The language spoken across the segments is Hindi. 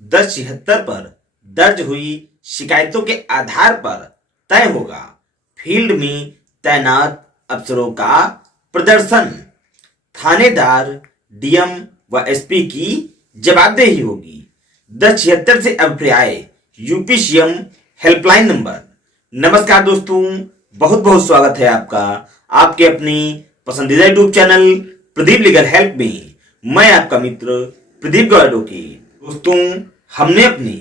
1076 पर दर्ज हुई शिकायतों के आधार पर तय होगा फील्ड में तैनात अफसरों का प्रदर्शन। थानेदार, डीएम व एसपी की जवाबदेही होगी। 1076 से अभिप्राय यूपी सीएम हेल्पलाइन नंबर। नमस्कार दोस्तों, बहुत बहुत स्वागत है आपका आपके अपनी पसंदीदा YouTube channel Pradeep legal help में। मैं आपका मित्र प्रदीप गौड़ो की। दोस्तों, हमने अपने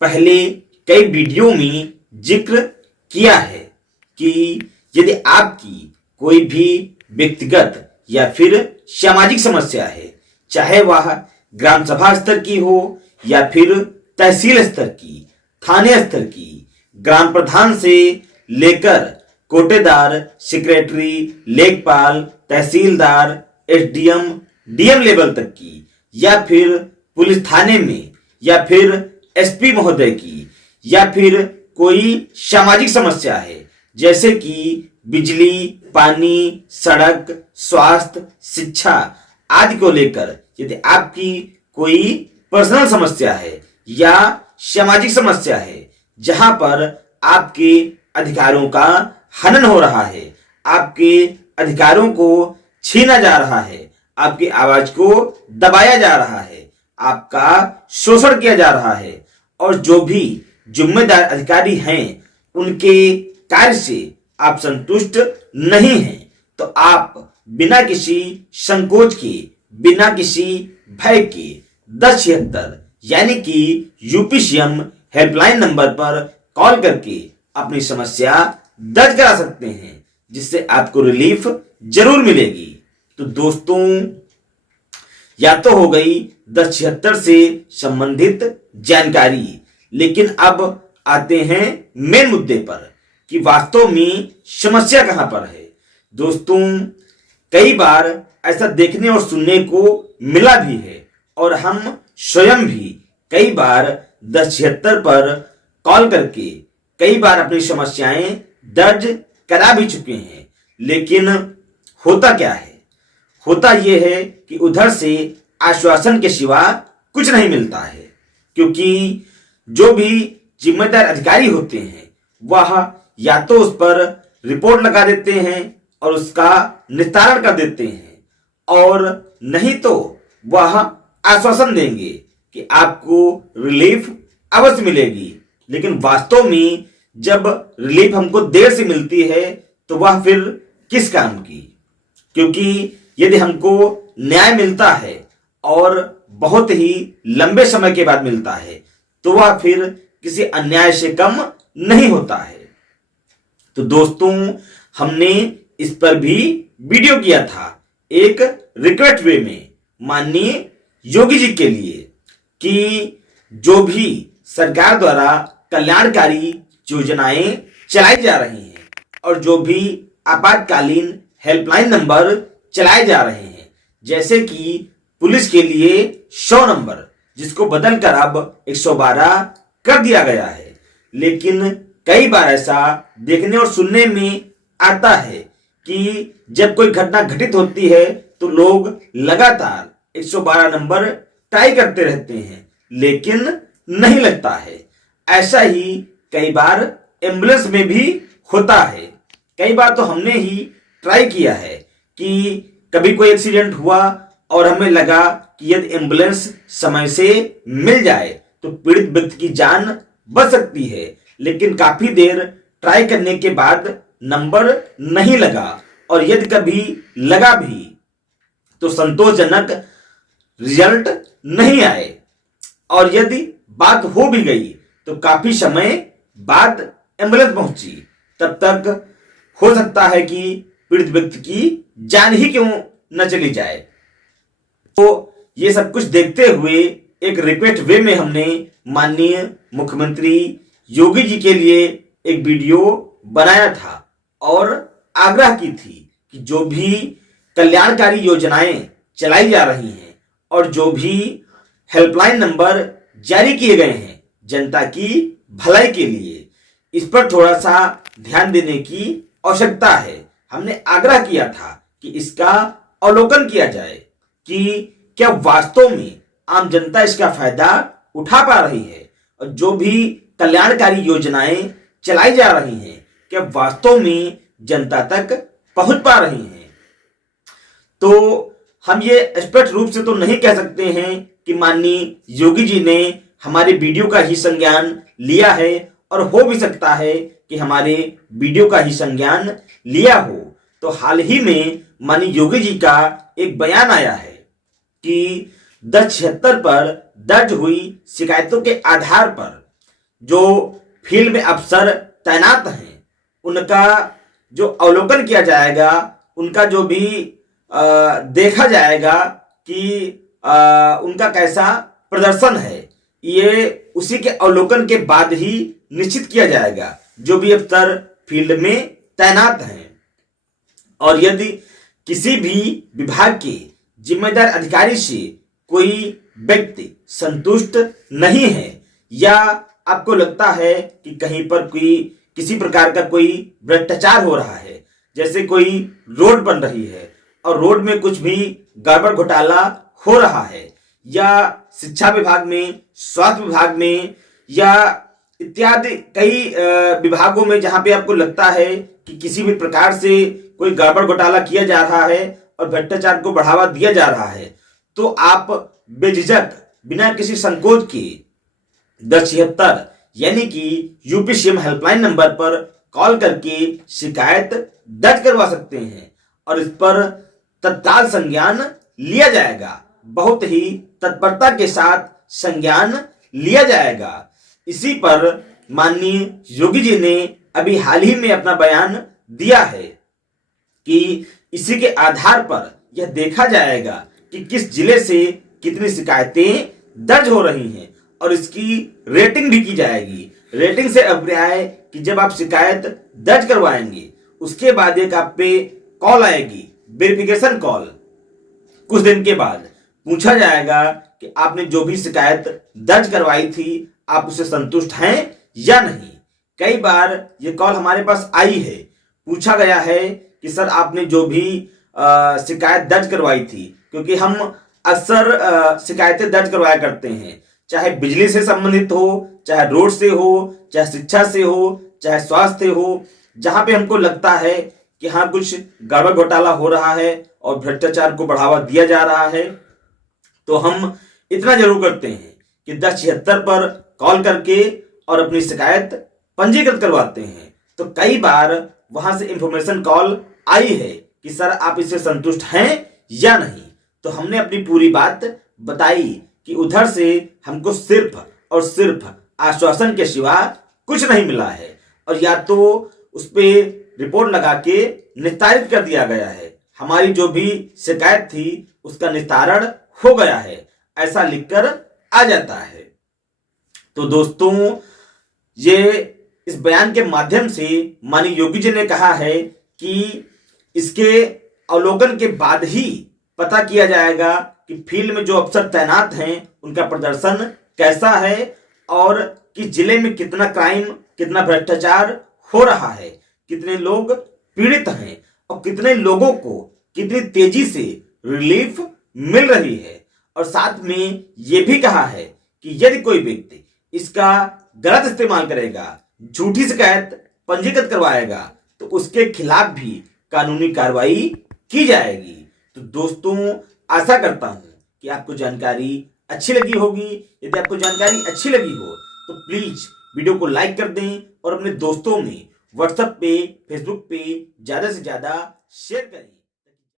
पहले कई वीडियो में जिक्र किया है कि यदि आपकी कोई भी व्यक्तिगत या फिर सामाजिक समस्या है, चाहे वह ग्राम सभा स्तर की हो या फिर तहसील स्तर की, थाने स्तर की, ग्राम प्रधान से लेकर कोटेदार, सेक्रेटरी, लेखपाल, तहसीलदार, एसडीएम, डीएम लेवल तक की, या फिर पुलिस थाने में, या फिर एसपी महोदय की, या फिर कोई सामाजिक समस्या है जैसे कि बिजली, पानी, सड़क, स्वास्थ्य, शिक्षा आदि को लेकर यदि आपकी कोई पर्सनल समस्या है या सामाजिक समस्या है जहां पर आपके अधिकारों का हनन हो रहा है, आपके अधिकारों को छीना जा रहा है, आपकी आवाज को दबाया जा रहा है, आपका शोषण किया जा रहा है और जो भी जिम्मेदार अधिकारी हैं उनके कार्य से आप संतुष्ट नहीं हैं, तो आप बिना किसी संकोच के, बिना किसी भय के 1076 यानी कि यूपी सीएम हेल्पलाइन नंबर पर कॉल करके अपनी समस्या दर्ज करा सकते हैं, जिससे आपको रिलीफ जरूर मिलेगी। तो दोस्तों, या तो हो गई 1076 से संबंधित जानकारी, लेकिन अब आते हैं मेन मुद्दे पर कि वास्तव में समस्या कहां पर है। दोस्तों, कई बार ऐसा देखने और सुनने को मिला भी है और हम स्वयं भी कई बार 1076 पर कॉल करके कई बार अपनी समस्याएं दर्ज करा भी चुके हैं। लेकिन होता क्या है? होता यह है कि उधर से आश्वासन के सिवा कुछ नहीं मिलता है, क्योंकि जो भी जिम्मेदार अधिकारी होते हैं वह या तो उस पर रिपोर्ट लगा देते हैं और उसका निस्तारण कर देते हैं, और नहीं तो वह आश्वासन देंगे कि आपको रिलीफ अवश्य मिलेगी। लेकिन वास्तव में जब रिलीफ हमको देर से मिलती है तो वह फिर किस काम की? क्योंकि यदि हमको न्याय मिलता है और बहुत ही लंबे समय के बाद मिलता है तो वह फिर किसी अन्याय से कम नहीं होता है। तो दोस्तों, हमने इस पर भी वीडियो किया था एक रिक्वेस्ट वे में माननीय योगी जी के लिए कि जो भी सरकार द्वारा कल्याणकारी योजनाएं चलाई जा रही हैं और जो भी आपातकालीन हेल्पलाइन नंबर चलाए जा रहे हैं, जैसे कि पुलिस के लिए 100 नंबर जिसको बदलकर अब 112 कर दिया गया है, लेकिन कई बार ऐसा देखने और सुनने में आता है कि जब कोई घटना घटित होती है तो लोग लगातार 112 नंबर ट्राई करते रहते हैं, लेकिन नहीं लगता है। ऐसा ही कई बार एम्बुलेंस में भी होता है। कई बार तो हमने ही ट्राई किया है कि कभी कोई एक्सीडेंट हुआ और हमें लगा कि यदि एम्बुलेंस समय से मिल जाए तो पीड़ित व्यक्ति की जान बच सकती है, लेकिन काफी देर ट्राई करने के बाद नंबर नहीं लगा, और यदि कभी लगा भी तो संतोषजनक रिजल्ट नहीं आए, और यदि बात हो भी गई तो काफी समय बाद एम्बुलेंस पहुंची, तब तक हो सकता है कि पीड़ित व्यक्ति की जान ही क्यों न चली जाए। तो ये सब कुछ देखते हुए एक रिक्वेस्ट वे में हमने माननीय मुख्यमंत्री योगी जी के लिए एक वीडियो बनाया था और आग्रह की थी कि जो भी कल्याणकारी योजनाएं चलाई जा रही हैं और जो भी हेल्पलाइन नंबर जारी किए गए हैं जनता की भलाई के लिए, इस पर थोड़ा सा ध्यान देने की आवश्यकता है। हमने आग्रह किया था कि इसका अवलोकन किया जाए कि क्या वास्तव में आम जनता इसका फायदा उठा पा रही है और जो भी कल्याणकारी योजनाएं चलाई जा रही हैं क्या वास्तव में जनता तक पहुंच पा रही हैं। तो हम ये स्पष्ट रूप से तो नहीं कह सकते हैं कि माननीय योगी जी ने हमारे वीडियो का ही संज्ञान लिया है, और हो भी सकता है कि हमारे वीडियो का ही संज्ञान लिया हो। तो हाल ही में माननीय योगी जी का एक बयान आया है कि 1076 पर दर्ज हुई शिकायतों के आधार पर जो फील्ड में अफसर तैनात हैं उनका जो अवलोकन किया जाएगा, उनका जो भी देखा जाएगा कि उनका कैसा प्रदर्शन है, ये उसी के अवलोकन के बाद ही निश्चित किया जाएगा जो भी अफसर फील्ड में तैनात हैं। और यदि किसी भी विभाग के जिम्मेदार अधिकारी से कोई व्यक्ति संतुष्ट नहीं है या आपको लगता है कि कहीं पर कोई किसी प्रकार का कोई भ्रष्टाचार हो रहा है, जैसे कोई रोड बन रही है और रोड में कुछ भी गड़बड़ घोटाला हो रहा है, या शिक्षा विभाग में, स्वास्थ्य विभाग में, या इत्यादि कई विभागों में जहां पे आपको लगता है कि किसी भी प्रकार से कोई गड़बड़ घोटाला किया जा रहा है और भ्रष्टाचार को बढ़ावा दिया जा रहा है, तो आप बेझिझक बिना किसी संकोच के 1076 यानी कि यूपी सीएम हेल्पलाइन नंबर पर कॉल करके शिकायत दर्ज करवा सकते हैं और इस पर तत्काल संज्ञान लिया जाएगा। बहुत ही तत्परता के साथ संज्ञान लिया जाएगा। इसी पर माननीय योगी जी ने अभी हाल ही में अपना बयान दिया है कि इसी के आधार पर यह देखा जाएगा कि किस जिले से कितनी शिकायतें दर्ज हो रही हैं और इसकी रेटिंग भी की जाएगी। रेटिंग से अभिप्राय कि जब आप शिकायत दर्ज करवाएंगे उसके बाद एक आप पे कॉल आएगी, वेरिफिकेशन कॉल। कुछ दिन के बाद पूछा जाएगा कि आपने जो भी शिकायत दर्ज करवाई थी आप उससे संतुष्ट हैं या नहीं। कई बार ये कॉल हमारे पास आई है, पूछा गया है कि सर आपने जो भी शिकायत दर्ज करवाई थी, क्योंकि हम अक्सर शिकायतें दर्ज करवाया करते हैं, चाहे बिजली से संबंधित हो, चाहे रोड से हो, चाहे शिक्षा से हो, चाहे स्वास्थ्य से हो, जहां पे हमको लगता है कि हाँ कुछ गड़बड़ घोटाला हो रहा है और भ्रष्टाचार को बढ़ावा दिया जा रहा है, तो हम इतना जरूर करते हैं कि 1076 पर कॉल करके और अपनी शिकायत पंजीकृत करवाते हैं। तो कई बार वहां से इंफॉर्मेशन कॉल आई है कि सर आप इससे संतुष्ट हैं या नहीं। तो हमने अपनी पूरी बात बताई कि उधर से हमको सिर्फ और सिर्फ आश्वासन के सिवा कुछ नहीं मिला है, और या तो उस पर रिपोर्ट लगा के निस्तारित कर दिया गया है, हमारी जो भी शिकायत थी उसका निस्तारण हो गया है, ऐसा लिखकर आ जाता है। तो दोस्तों, ये इस बयान के माध्यम से माननीय योगी जी ने कहा है कि इसके अवलोकन के बाद ही पता किया जाएगा कि फील्ड में जो अफसर तैनात हैं उनका प्रदर्शन कैसा है और कि जिले में कितना क्राइम, कितना भ्रष्टाचार हो रहा है, कितने लोग पीड़ित हैं और कितने लोगों को कितनी तेजी से रिलीफ मिल रही है। और साथ में ये भी कहा है कि यदि कोई व्यक्ति इसका गलत इस्तेमाल करेगा, झूठी शिकायत पंजीकृत करवाएगा, तो उसके खिलाफ भी कानूनी कार्रवाई की जाएगी। तो दोस्तों, आशा करता हूं कि आपको जानकारी अच्छी लगी होगी। यदि आपको जानकारी अच्छी लगी हो तो प्लीज वीडियो को लाइक कर दें और अपने दोस्तों में व्हाट्सएप पे, फेसबुक पे ज्यादा से ज्यादा शेयर करें।